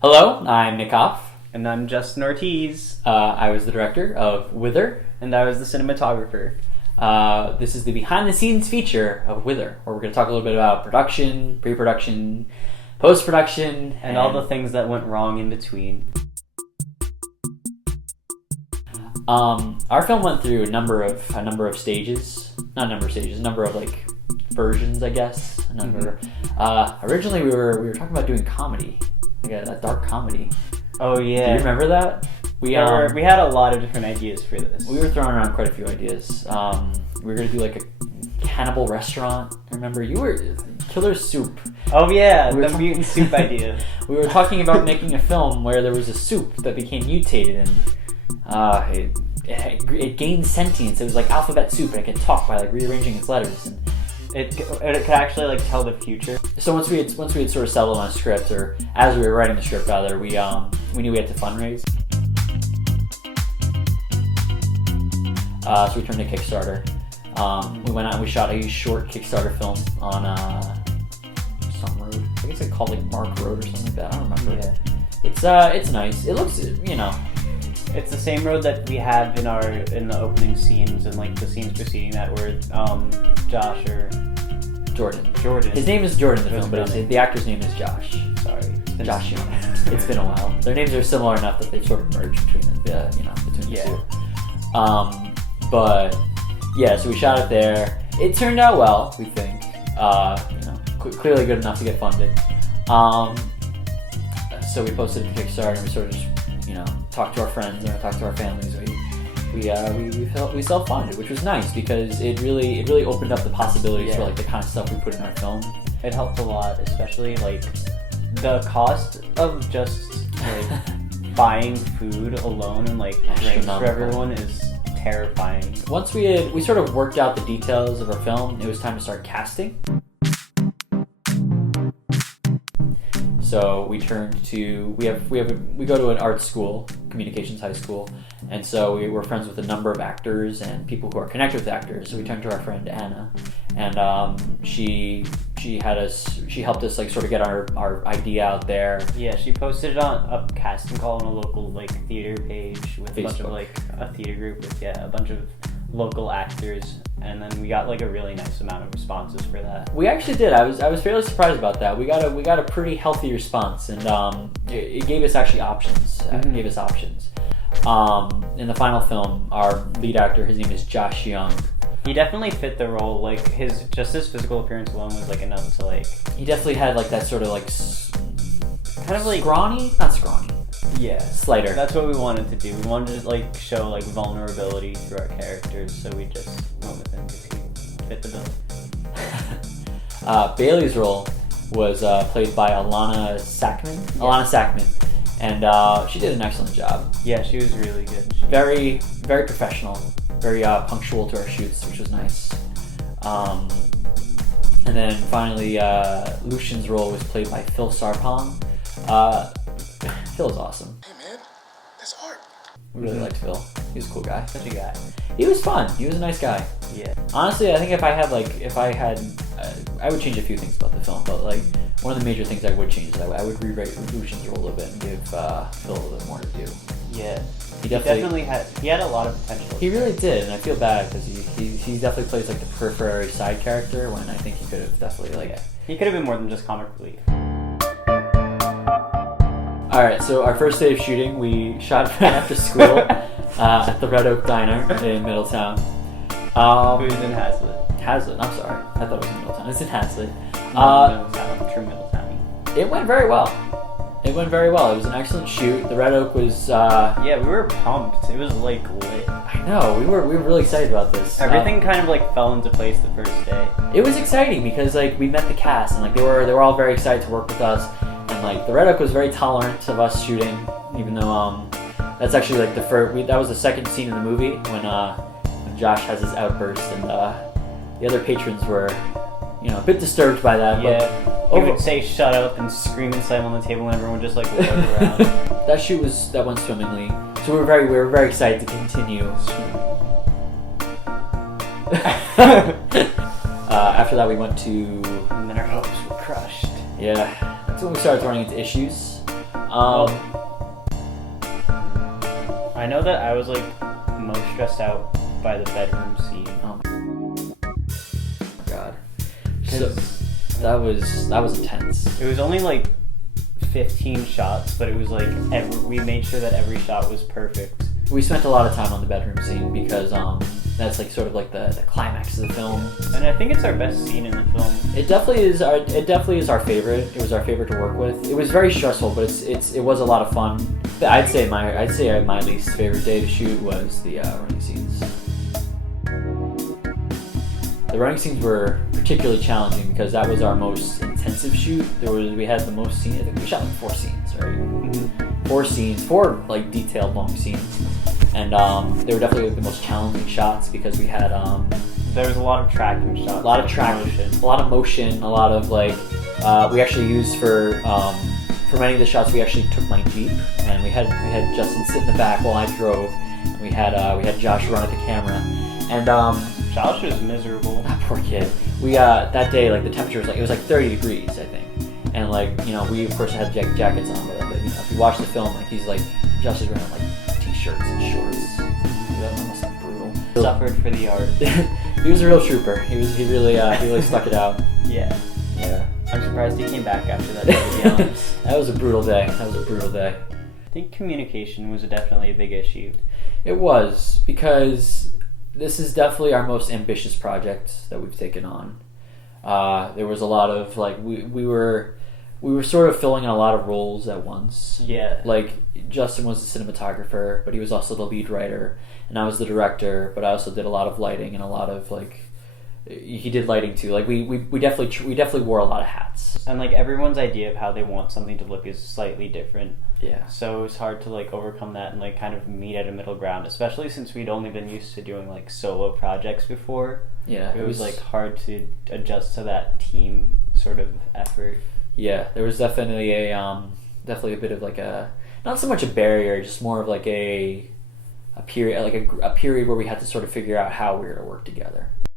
Hello, I'm Nick Haaf. And I'm Justin Ortiz. I was the director of Wither. And I was the cinematographer. This is the behind-the-scenes feature of Wither, where we're going to talk a little bit about production, pre-production, post-production, and all the things that went wrong in between. Our film went through a number of stages. Not a number of stages, a number of versions, I guess. Originally we were talking about doing comedy, a dark comedy. Oh yeah. Do you remember that? We had a lot of different ideas for this. We were throwing around quite a few ideas. We were gonna do a cannibal restaurant. Remember, you were killer soup. Oh yeah, the mutant soup idea. We were talking about making a film where there was a soup that became mutated and it gained sentience. It was like alphabet soup, and it could talk by rearranging its letters. And it could actually tell the future. So once we had sort of settled on a script, or as we were writing the script, rather, we knew we had to fundraise. So we turned to Kickstarter. We went out and we shot a short Kickstarter film on some road. I guess they called Mark Road or something like that. I don't remember. Yeah. It's nice. It looks, It's the same road that we have in the opening scenes and the scenes preceding that, where Josh or Jordan. His name is Jordan in the film, but the actor's name is Josh. Sorry, Josh Young. It's been a while. Their names are similar enough that they sort of merged between the two. But yeah, so we shot it there. It turned out well, we think. Clearly good enough to get funded. So we posted it to Kickstarter, and we sort of just talked to our friends and talked to our families. We self-funded, which was nice because it really opened up the possibilities for the kind of stuff we put in our film. It helped a lot, especially the cost of just buying food alone and drinks for everyone is terrifying. Once we sort of worked out the details of our film, it was time to start casting. So we turned to we go to an art school, communications high school, and so we were friends with a number of actors and people who are connected with actors. So we turned to our friend Anna, and she helped us sort of get our idea out there. Yeah, she posted it on a casting call on a local theater page with Facebook. A bunch of a theater group with a bunch of local actors, and then we got a really nice amount of responses for that. We actually did. I was fairly surprised about that. We got a pretty healthy response, and it gave us actually options. It gave us options. In the final film, our lead actor, his name is Josh Young. He definitely fit the role. His physical appearance alone was enough to He definitely had that sort of kind of scrawny, not scrawny. Yeah, Slighter. That's what we wanted to do. We wanted to show vulnerability through our characters, so we just went with him because he fit the bill. Bailey's role was played by Alana Sackman. Yeah. Alana Sackman, and she did an excellent job. Yeah, she was really good. Very, very professional. Very punctual to our shoots, which was nice. And then finally, Lucian's role was played by Phil Sarpong. Phil is awesome. Hey man, that's art. We really liked Phil. He was a cool guy. Such a guy. He was fun. He was a nice guy. Yeah. Honestly, I think if I had, I would change a few things about the film. But one of the major things I would change is I would rewrite Lucian's role a little bit and give Phil a little bit more to do. Yeah. He definitely had a lot of potential. He really did, and I feel bad because he definitely plays the periphery side character when I think he could have definitely He could have been more than just comic relief. All right, so our first day of shooting, we shot right after school at the Red Oak Diner in Middletown. Who's in Hazlitt? Hazlitt, I'm sorry. I thought it was in Middletown. It's in Hazlitt. Middletown, true Middletown. It went very well. It was an excellent shoot. The Red Oak was... yeah, we were pumped. It was lit. I know, we were really excited about this. Everything kind of fell into place the first day. It was exciting because we met the cast and they were all very excited to work with us. And the Red Oak was very tolerant of us shooting, even though that's actually the first. That was the second scene in the movie when Josh has his outburst, and the other patrons were, a bit disturbed by that. Yeah, he would say "shut up" and scream and slam on the table, and everyone just would look around. That went swimmingly, so we were very excited to continue. After that, we went to, and then our hopes were crushed. Yeah. That's when we started running into issues. I know that I was like most stressed out by the bedroom scene. Oh my god. So, that was intense. It was only like 15 shots, but it was like we made sure that every shot was perfect. We spent a lot of time on the bedroom scene because that's like sort of like the climax of the film. And I think it's our best scene in the film. It definitely is our favorite. It was our favorite to work with. It was very stressful, but it was a lot of fun. I'd say my least favorite day to shoot was the running scenes. The running scenes were particularly challenging because that was our most intensive shoot. We had the most scenes. I think we shot like 4 scenes, right? Mm-hmm. 4 like detailed long scenes, and they were definitely like the most challenging shots because we had there was a lot of tracking shots, a lot of motion, a lot of like we actually used for many of the shots. We actually took my Jeep and we had Justin sit in the back while I drove, and we had Josh run at the camera, and Josh was miserable. That poor kid. We that day, like the temperature was like 30 degrees, I think, and like we of course had jackets on, but if you watch the film, like Josh is wearing like t-shirts and shorts. That must have been brutal. Suffered for the art. He was a real trooper. He really stuck it out. Yeah. I'm surprised he came back after that, to be honest. That was a brutal day. I think communication was definitely a big issue. It was, because this is definitely our most ambitious project that we've taken on. There was a lot of like we were sort of filling in a lot of roles at once. Yeah. Like Justin was the cinematographer, but he was also the lead writer, and I was the director, but I also did a lot of lighting and a lot of like he did lighting too. Like we definitely wore a lot of hats. And like everyone's idea of how they want something to look is slightly different. Yeah. So it's hard to like overcome that and like kind of meet at a middle ground, especially since we'd only been used to doing like solo projects before. Yeah. It was like hard to adjust to that team sort of effort. Yeah, there was definitely a bit of like a, not so much a barrier, just more of like a period where we had to sort of figure out how we were to work together.